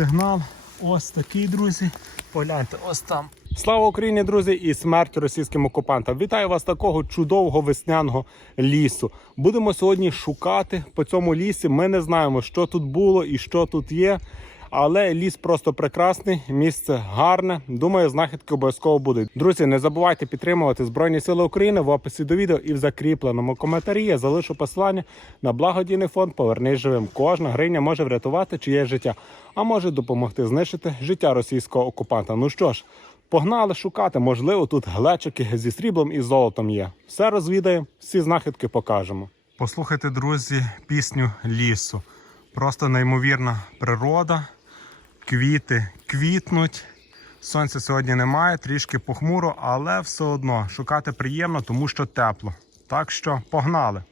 сигнал. Ось такий, друзі. Погляньте, ось там. Слава Україні, друзі, і смерть російським окупантам. Вітаю вас такого чудового весняного лісу. Будемо сьогодні шукати по цьому лісі. Ми не знаємо, що тут було і що тут є. Але ліс просто прекрасний, місце гарне. Думаю, знахідки обов'язково будуть. Друзі, не забувайте підтримувати Збройні Сили України в описі до відео і в закріпленому коментарі. Я залишу посилання на благодійний фонд Повернись живим. Кожна гривня може врятувати чиє життя, а може допомогти знищити життя російського окупанта. Ну що ж, погнали шукати. Можливо, тут глечики зі сріблом і золотом є. Все розвідаємо, всі знахідки покажемо. Послухайте, друзі, пісню лісу. Просто неймовірна природа квіти квітнуть. Сонця сьогодні немає, трішки похмуро, але все одно шукати приємно, тому що тепло. Так що погнали.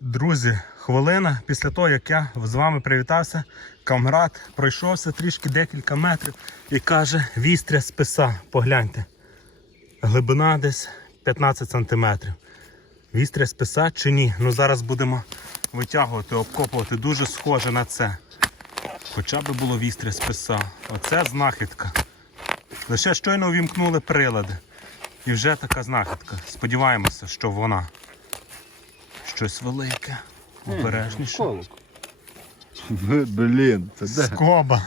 Друзі, хвилина після того, як я з вами привітався, камрад пройшовся трішки декілька метрів і каже: вістря списа. Погляньте. Глибина десь 15 сантиметрів. Вістря списа чи ні? Ну зараз будемо витягувати, обкопувати. Дуже схоже на це. Хоча б було вістря списа. Оце знахідка. Лише щойно увімкнули прилади. І вже така знахідка. Сподіваємося, що вона. Щось велике. Обережніше. Блін, це де? Скоба.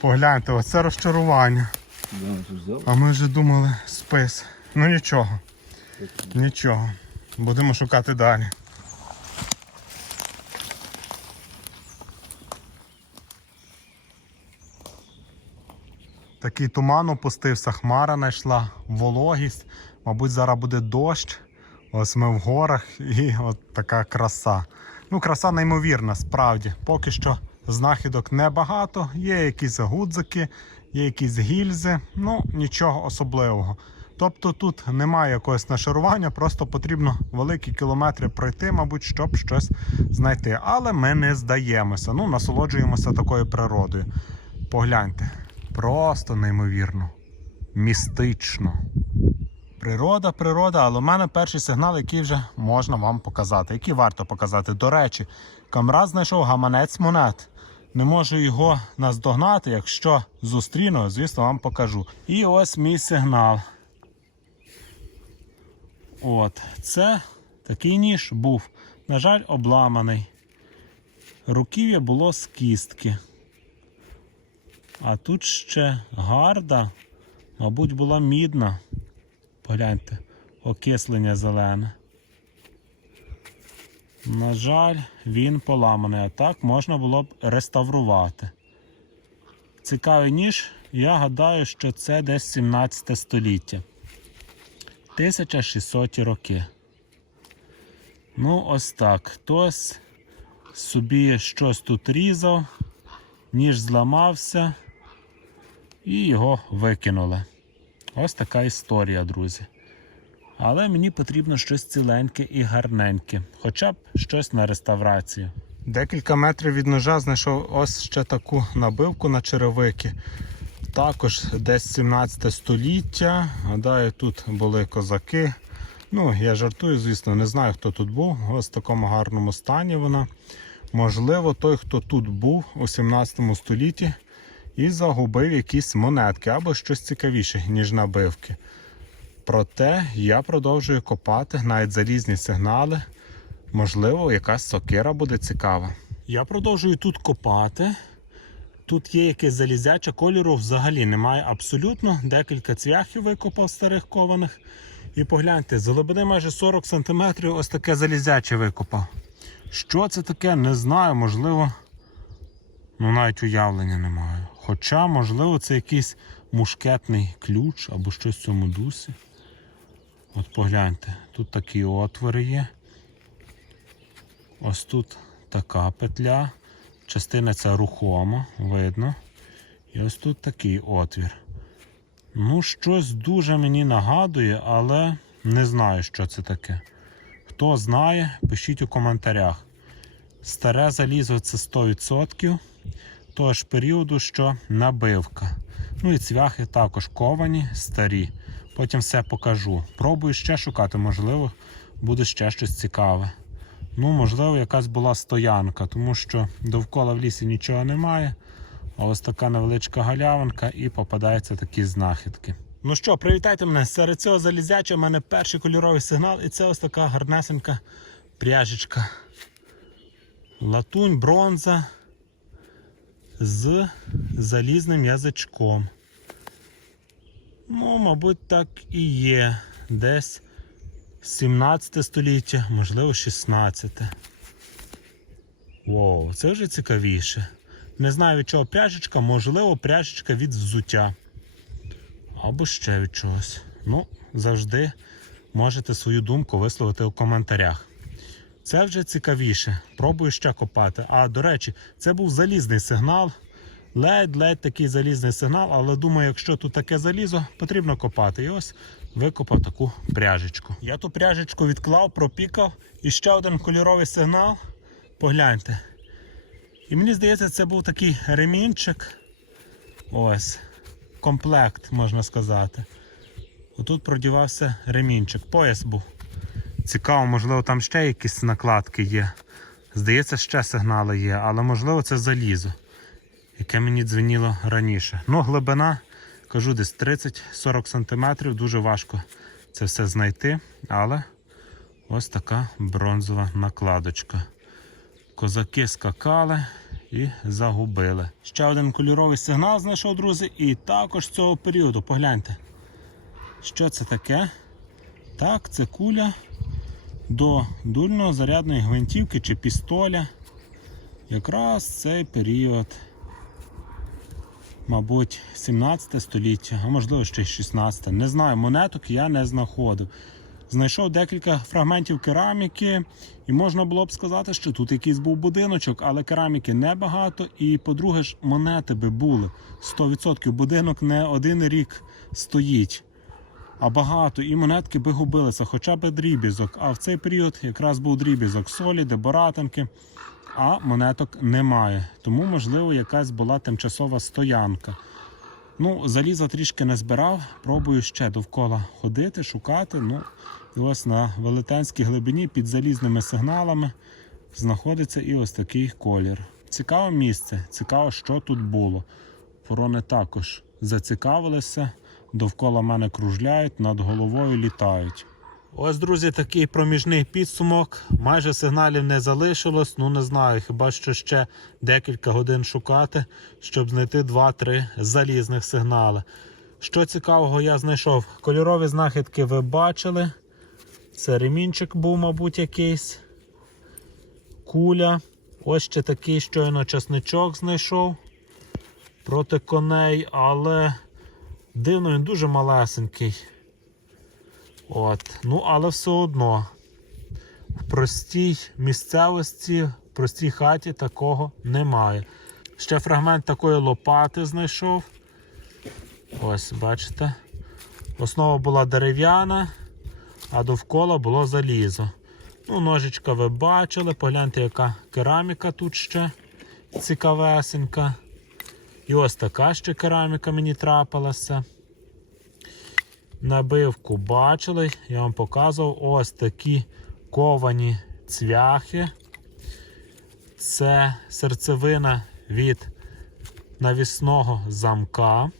Погляньте, оце розчарування. А ми вже думали спис. Ну нічого. Нічого. Будемо шукати далі. Такий туман опустився, хмара знайшла, вологість. Мабуть, зараз буде дощ. Ось ми в горах і от така краса. Ну, краса неймовірна, справді. Поки що знахідок небагато. Є якісь гудзики, є якісь гільзи, ну нічого особливого. Тобто тут немає якогось нашарування, просто потрібно великі кілометри пройти, мабуть, щоб щось знайти. Але ми не здаємося. Ну, насолоджуємося такою природою. Погляньте, просто неймовірно, містично. Природа, природа, але у мене перший сигнал, який вже можна вам показати, який варто показати. До речі, камрад знайшов гаманець монет. Не можу його наздогнати, якщо зустріну, звісно, вам покажу. І ось мій сигнал. От, це такий ніж був. На жаль, обламаний. Руків'я було з кістки. А тут ще гарда, мабуть, була мідна. Погляньте, окислення зелене. На жаль, він поламаний, а так можна було б реставрувати. Цікавий ніж, я гадаю, що це десь 17 століття. 1600 роки. Ну, ось так. Хтось собі щось тут різав, ніж зламався і його викинули. Ось така історія, друзі. Але мені потрібно щось ціленьке і гарненьке, хоча б щось на реставрацію. Декілька метрів від ножа знайшов ось ще таку набивку на черевики. Також десь 17 століття. Гадаю, тут були козаки. Ну, я жартую, звісно, не знаю, хто тут був. Ось в такому гарному стані вона. Можливо, той, хто тут був у 17 столітті і загубив якісь монетки або щось цікавіше, ніж набивки. Проте я продовжую копати навіть залізні сигнали. Можливо, якась сокира буде цікава. Я продовжую тут копати. Тут є якесь залізяче кольору взагалі немає абсолютно. Декілька цвяхів викопав старих кованих. І погляньте, з глибини майже 40 см ось таке залізяче викопав. Що це таке, не знаю, можливо, ну навіть уявлення не маю. Хоча, можливо, це якийсь мушкетний ключ або щось в цьому дусі. От погляньте, тут такі отвори є. Ось тут така петля. Частина ця рухома, видно. І ось тут такий отвір. Ну, щось дуже мені нагадує, але не знаю, що це таке. Хто знає, пишіть у коментарях. Старе залізо це 100% того ж періоду, що набивка. Ну і цвяхи також ковані, старі. Потім все покажу. Пробую ще шукати, можливо, буде ще щось цікаве. Ну, можливо, якась була стоянка, тому що довкола в лісі нічого немає. А ось така невеличка галявинка і попадаються такі знахідки. Ну що, привітайте мене. Серед цього залізяча у мене перший кольоровий сигнал, і це ось така гарнесенька пряжечка. Латунь, бронза з залізним язичком. Ну, мабуть, так і є. Десь 17 століття, можливо, 16. Воу, це вже цікавіше. Не знаю від чого пряжечка, можливо, пряжечка від взуття. Або ще від чогось. Ну, завжди можете свою думку висловити у коментарях. Це вже цікавіше. Пробую ще копати. А до речі, це був залізний сигнал. Ледь-ледь такий залізний сигнал, але думаю, якщо тут таке залізо, потрібно копати. І ось викопав таку пряжечку. Я ту пряжечку відклав, пропікав. І ще один кольоровий сигнал. Погляньте. І мені здається, це був такий ремінчик. Ось. Комплект, можна сказати. Отут продівався ремінчик. Пояс був. Цікаво, можливо, там ще якісь накладки є. Здається, ще сигнали є, але можливо це залізо, яке мені дзвеніло раніше. Ну, глибина, кажу, десь 30-40 см. Дуже важко це все знайти. Але ось така бронзова накладочка. Козаки скакали і загубили. Ще один кольоровий сигнал знайшов, друзі, і також цього періоду. Погляньте. Що це таке? Так, це куля до дульно зарядної гвинтівки чи пістоля. Якраз цей період, мабуть, 17 століття, а можливо ще й 16. Не знаю, монеток я не знаходив. Знайшов декілька фрагментів кераміки, і можна було б сказати, що тут якийсь був будиночок, але кераміки небагато. І, по-друге, ж монети би були 100%. Будинок не один рік стоїть а багато, і монетки би губилися, хоча б дрібізок. А в цей період якраз був дрібізок солі, деборатинки, а монеток немає. Тому, можливо, якась була тимчасова стоянка. Ну, заліза трішки не збирав, пробую ще довкола ходити, шукати. Ну, і ось на велетенській глибині під залізними сигналами знаходиться і ось такий колір. Цікаве місце, цікаво, що тут було. Ворони також зацікавилися довкола мене кружляють, над головою літають. Ось, друзі, такий проміжний підсумок. Майже сигналів не залишилось. Ну не знаю, хіба що ще декілька годин шукати, щоб знайти 2-3 залізних сигнали. Що цікавого я знайшов? Кольорові знахідки ви бачили. Це ремінчик був, мабуть, якийсь. Куля. Ось ще такий щойно часничок знайшов проти коней, але. Дивно, він дуже малесенький. От. Ну, але все одно в простій місцевості, в простій хаті такого немає. Ще фрагмент такої лопати знайшов. Ось, бачите. Основа була дерев'яна, а довкола було залізо. Ну, Ножичка ви бачили, погляньте, яка кераміка тут ще цікавесенька. І ось така ще кераміка мені трапилася. Набивку бачили, я вам показував ось такі ковані цвяхи. Це серцевина від навісного замка.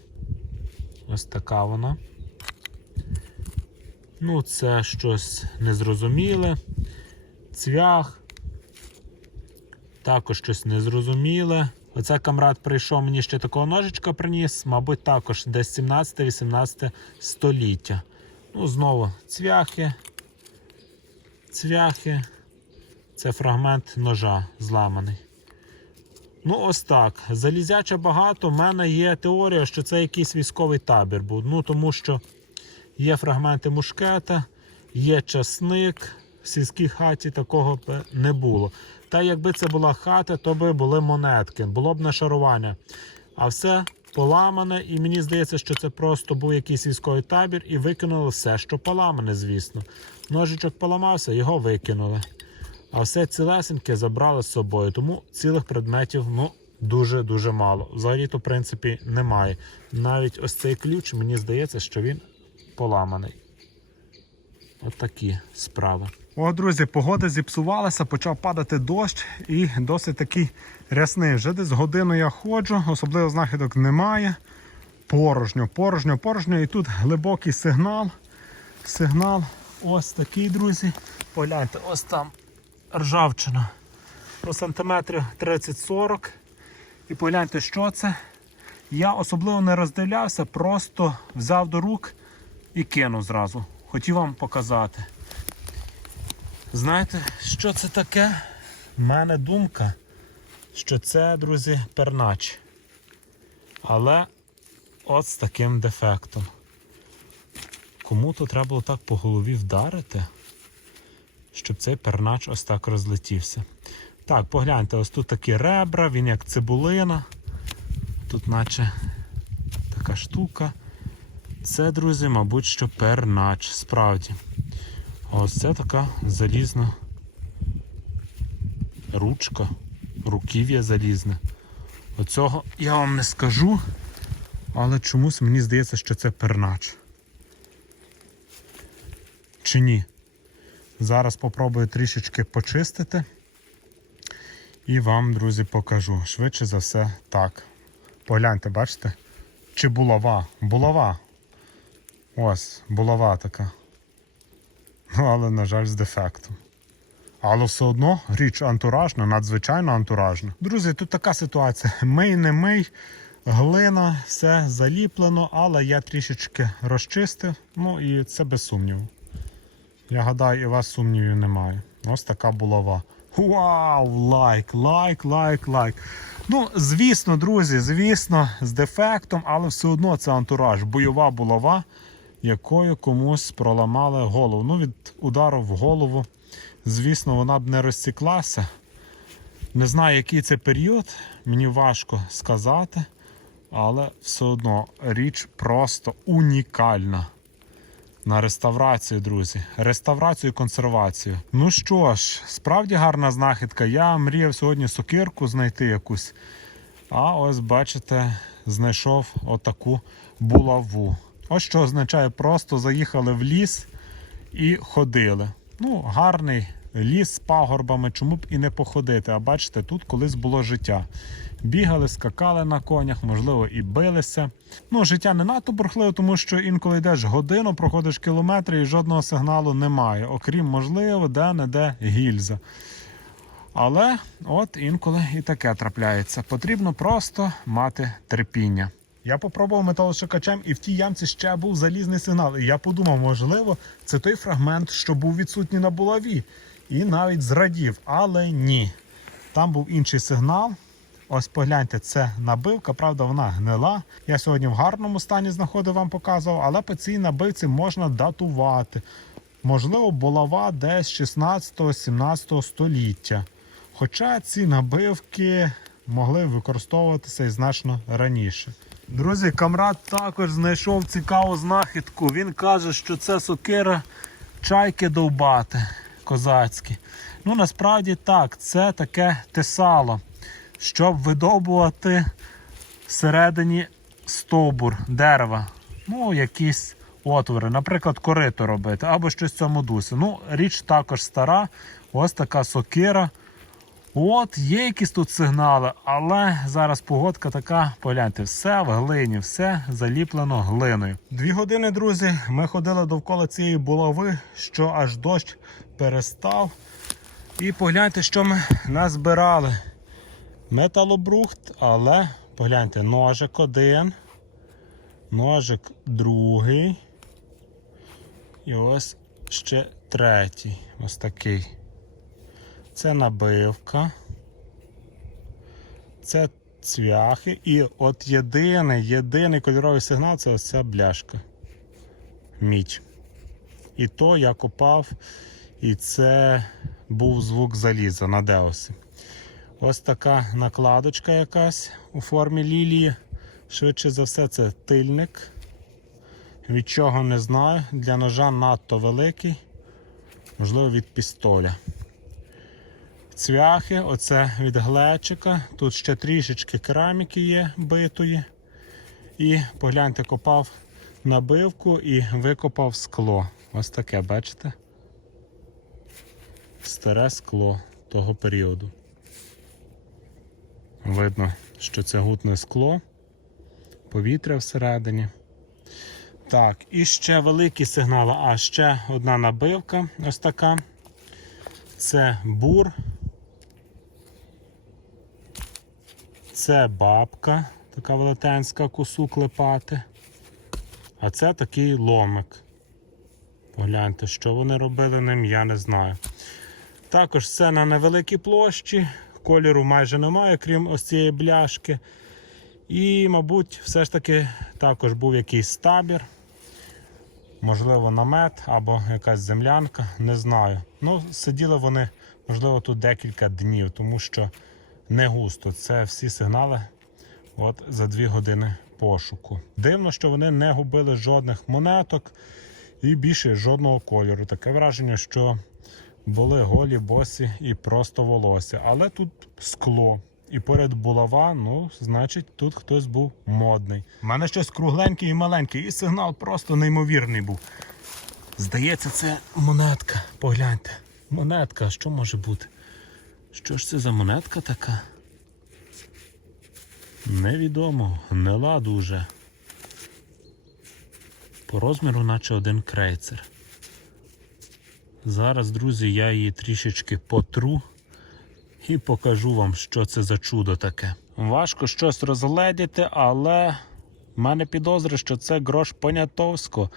Ось така вона. Ну, це щось незрозуміле. Цвях. Також щось незрозуміле. Оце камрад прийшов мені ще такого ножичка приніс, мабуть, також десь 17-18 століття. Ну, знову цвяхи. Цвяхи. Це фрагмент ножа зламаний. Ну, ось так. Залізяча багато. У мене є теорія, що це якийсь військовий табір був. Ну, тому що є фрагменти мушкета, є часник. В сільській хаті такого б не було. Та якби це була хата, то би були монетки, було б нашарування. А все поламане, і мені здається, що це просто був якийсь військовий табір і викинули все, що поламане, звісно. Ножичок поламався, його викинули. А все цілесеньке забрали з собою. Тому цілих предметів ну, дуже-дуже мало. Взагалі-то, в принципі, немає. Навіть ось цей ключ, мені здається, що він поламаний. От такі справи. О, друзі, погода зіпсувалася, почав падати дощ і досить такий рясний. Вже десь годину я ходжу, особливо знахідок немає. Порожньо, порожньо, порожньо. І тут глибокий сигнал. Сигнал ось такий, друзі. Погляньте, ось там ржавчина. По сантиметрів 30-40. І погляньте, що це. Я особливо не роздивлявся, просто взяв до рук і кинув зразу. Хотів вам показати. Знаєте, що це таке? У мене думка, що це, друзі, пернач. Але от з таким дефектом. Кому-то треба було так по голові вдарити, щоб цей пернач ось так розлетівся. Так, погляньте, ось тут такі ребра, він як цибулина. Тут наче така штука. Це, друзі, мабуть, що пернач, справді. Ось це така залізна ручка, руків'я залізне. Оцього я вам не скажу, але чомусь мені здається, що це пернач. Чи ні? Зараз попробую трішечки почистити. І вам, друзі, покажу. Швидше за все, так. Погляньте, бачите? Чи булава? Булава. Ось, булава така. Але, на жаль, з дефектом. Але все одно річ антуражна, надзвичайно антуражна. Друзі, тут така ситуація. Мий не мий, глина, все заліплено, але я трішечки розчистив. Ну і це без сумніву. Я гадаю, і вас сумнівів немає. Ось така булава. Вау! Лайк, лайк, лайк, лайк. Ну, звісно, друзі, звісно, з дефектом, але все одно це антураж. Бойова булава, якою комусь проламали голову. Ну, від удару в голову, звісно, вона б не розсіклася. Не знаю, який це період, мені важко сказати, але все одно річ просто унікальна. На реставрацію, друзі. Реставрацію і консервацію. Ну що ж, справді гарна знахідка. Я мріяв сьогодні сокирку знайти якусь. А ось, бачите, знайшов отаку булаву. Ось що означає, просто заїхали в ліс і ходили. Ну, гарний ліс з пагорбами, чому б і не походити. А бачите, тут колись було життя. Бігали, скакали на конях, можливо, і билися. Ну, життя не надто бурхливо, тому що інколи йдеш годину, проходиш кілометри і жодного сигналу немає, окрім, можливо, де-не-де гільза. Але от інколи і таке трапляється. Потрібно просто мати терпіння. Я попробував металошукачем, і в тій ямці ще був залізний сигнал. І я подумав, можливо, це той фрагмент, що був відсутній на булаві. І навіть зрадів, але ні. Там був інший сигнал. Ось погляньте, це набивка, правда, вона гнила. Я сьогодні в гарному стані знаходив, вам показував, але по цій набивці можна датувати. Можливо, булава десь 16-17 століття. Хоча ці набивки могли використовуватися і значно раніше. Друзі, камрад також знайшов цікаву знахідку. Він каже, що це сокира чайки довбати козацькі. Ну, насправді так, це таке тесало, щоб видобувати всередині стовбур дерева. Ну, якісь отвори, наприклад, корито робити або щось в цьому дусі. Ну, річ також стара, ось така сокира. От, є якісь тут сигнали, але зараз погодка така, погляньте, все в глині, все заліплено глиною. Дві години, друзі, ми ходили довкола цієї булави, що аж дощ перестав. І погляньте, що ми назбирали. Металобрухт, але погляньте, ножик один, ножик другий. І ось ще третій. Ось такий. Це набивка. Це цвяхи. І от єдиний, єдиний кольоровий сигнал це ось ця бляшка. Мідь. І то я копав, і це був звук заліза на деосі. Ось така накладочка якась у формі лілії. Швидше за все, це тильник. Від чого не знаю. Для ножа надто великий, можливо, від пістоля. Цвяхи, оце від глечика. Тут ще трішечки кераміки є битої. І погляньте, копав набивку і викопав скло. Ось таке, бачите? старе скло того періоду. Видно, що це гутне скло, повітря всередині. Так, і ще великі сигнали. А ще одна набивка ось така. Це бур. Це бабка, така велетенська косу клепати. А це такий ломик. Погляньте, що вони робили ним, я не знаю. Також це на невеликій площі, кольору майже немає, крім ось цієї бляшки. І, мабуть, все ж таки також був якийсь табір. Можливо, намет або якась землянка, не знаю. Ну, сиділи вони, можливо, тут декілька днів, тому що не густо. Це всі сигнали от за дві години пошуку. Дивно, що вони не губили жодних монеток і більше жодного кольору. Таке враження, що були голі босі і просто волосся. Але тут скло. І поряд булава, ну, значить, тут хтось був модний. У мене щось кругленьке і маленьке, і сигнал просто неймовірний був. Здається, це монетка. Погляньте. Монетка, що може бути? Що ж це за монетка така? Невідомо, гнила дуже. По розміру, наче один крейцер. Зараз, друзі, я її трішечки потру і покажу вам, що це за чудо таке. Важко щось розгледіти, але в мене підозри, що це грош Понятовського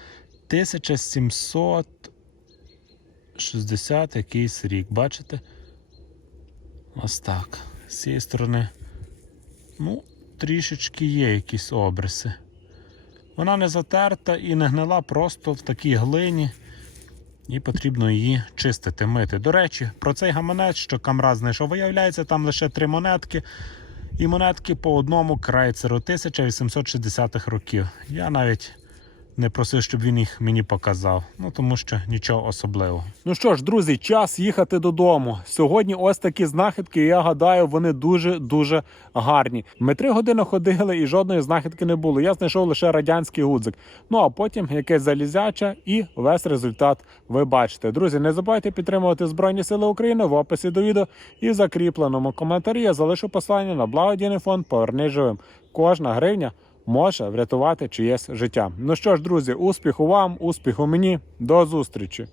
1760 якийсь рік. Бачите? Ось так. З цієї сторони, ну, трішечки є якісь обриси. Вона не затерта і не гнила просто в такій глині. І потрібно її чистити, мити. До речі, про цей гаманець, що камраз знайшов, виявляється, там лише три монетки. І монетки по одному крайцеру 1860-х років. Я навіть не просив, щоб він їх мені показав. Ну тому що нічого особливого. Ну що ж, друзі, час їхати додому. Сьогодні ось такі знахідки. Я гадаю, вони дуже дуже гарні. Ми три години ходили і жодної знахідки не було. Я знайшов лише радянський гудзик. Ну а потім якесь залізяча, і весь результат ви бачите. Друзі, не забувайте підтримувати Збройні Сили України в описі до відео і в закріпленому коментарі. Я залишу послання на благодійний фонд Поверни живим. Кожна гривня може врятувати чиєсь життя. Ну що ж, друзі, успіху вам, успіху мені. До зустрічі!